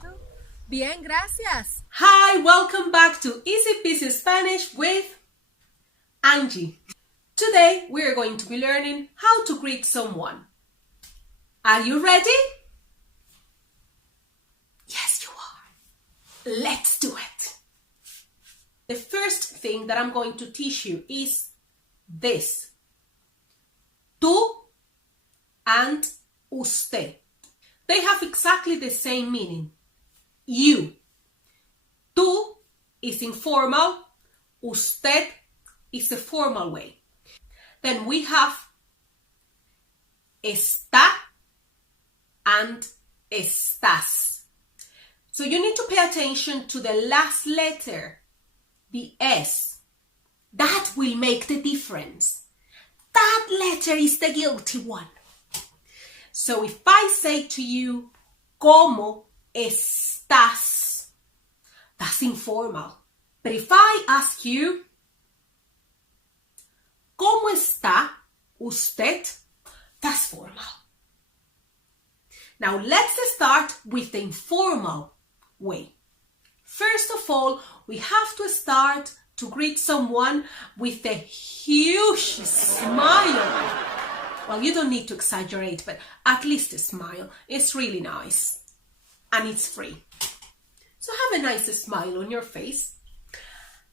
tú? Bien, gracias. Hi, welcome back to Easy Peasy Spanish with Angie. Today we are going to be learning how to greet someone. Are you ready? Yes, you are. Let's do it. The first thing that I'm going to teach you is this. Tú and usted. They have exactly the same meaning. You. Tú is informal. Usted is a formal way. Then we have está and estás. So you need to pay attention to the last letter, the S. That will make the difference. That letter is the guilty one. So if I say to you, ¿Cómo estás? That's informal. But if I ask you, ¿Cómo está usted? That's formal. Now let's start with the informal way. First of all, we have to start to greet someone with a huge smile. Well, you don't need to exaggerate, but at least a smile. It's really nice. And it's free. So have a nice smile on your face.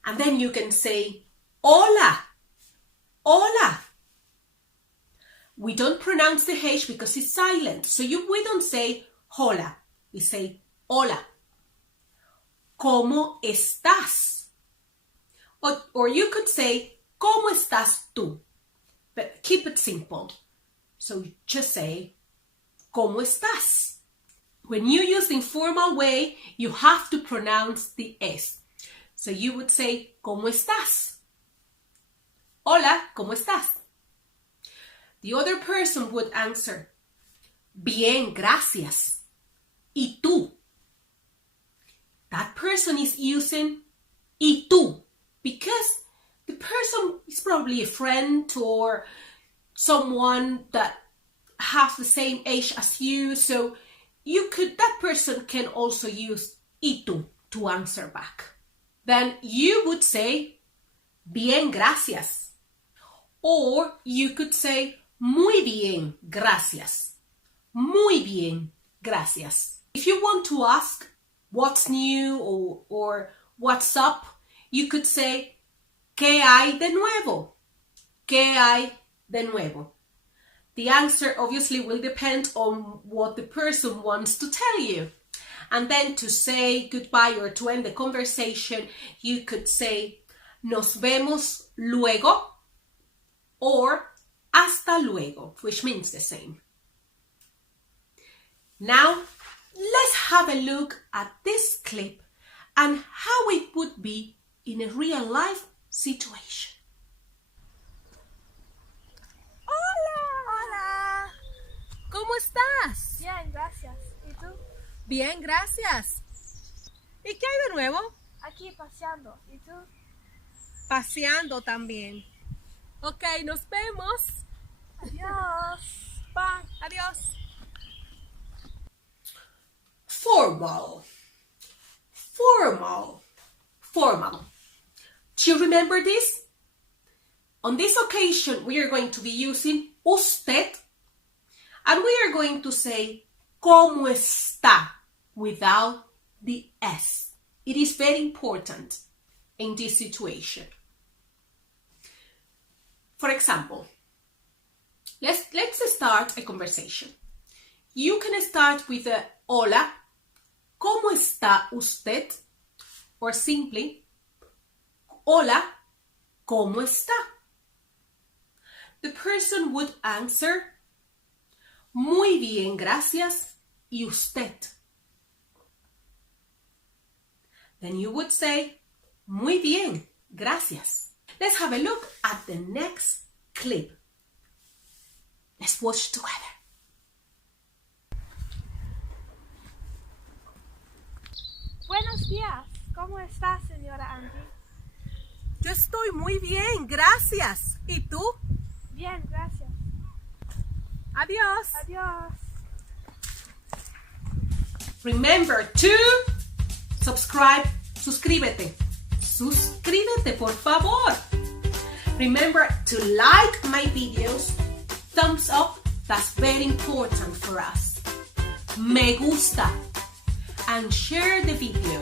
And then you can say, Hola. Hola. We don't pronounce the H because it's silent. So we don't say hola. We say hola. ¿Cómo estás? Or you could say, ¿Cómo estás tú? But keep it simple. So just say, ¿Cómo estás? When you use the informal way, you have to pronounce the S. So you would say, ¿Cómo estás? Hola, ¿cómo estás? The other person would answer, Bien, gracias. ¿Y tú? That person is using ¿y tú? Because the person is probably a friend or someone that has the same age as you. So that person can also use ¿y tú? To answer back. Then you would say, Bien, gracias. Or you could say, Muy bien, gracias. Muy bien, gracias. If you want to ask what's new or what's up, you could say, ¿Qué hay de nuevo? ¿Qué hay de nuevo? The answer obviously will depend on what the person wants to tell you. And then to say goodbye or to end the conversation, you could say, Nos vemos luego. Or hasta luego, which means the same. Now, let's have a look at this clip and how it would be in a real life situation. Hola. Hola. ¿Cómo estás? Bien, gracias. ¿Y tú? Bien, gracias. ¿Y qué hay de nuevo? Aquí paseando. ¿Y tú? Paseando también. Ok, nos vemos. Adiós. Bye. Adiós. Formal. Formal. Formal. Do you remember this? On this occasion, we are going to be using usted, and we are going to say ¿Cómo está? Without the S. It is very important in this situation. For example, let's start a conversation. You can start with a hola, ¿cómo está usted? Or simply, hola, ¿cómo está? The person would answer, muy bien, gracias, ¿y usted? Then you would say, muy bien, gracias. Let's have a look at the next clip. Let's watch together. Buenos días. ¿Cómo está, señora Angie? Yo estoy muy bien, gracias. ¿Y tú? Bien, gracias. Adiós. Adiós. Remember to subscribe. Suscríbete. Suscríbete, por favor. Remember to like my videos. Thumbs up. That's very important for us. Me gusta. And share the video.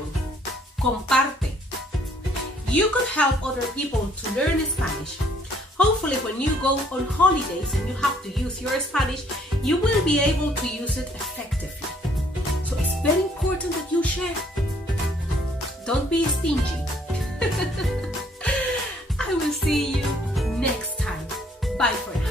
Comparte. You could help other people to learn Spanish. Hopefully when you go on holidays and you have to use your Spanish, you will be able to use it effectively. So it's very important that you share. Don't be stingy. I will see you next time. Bye for now.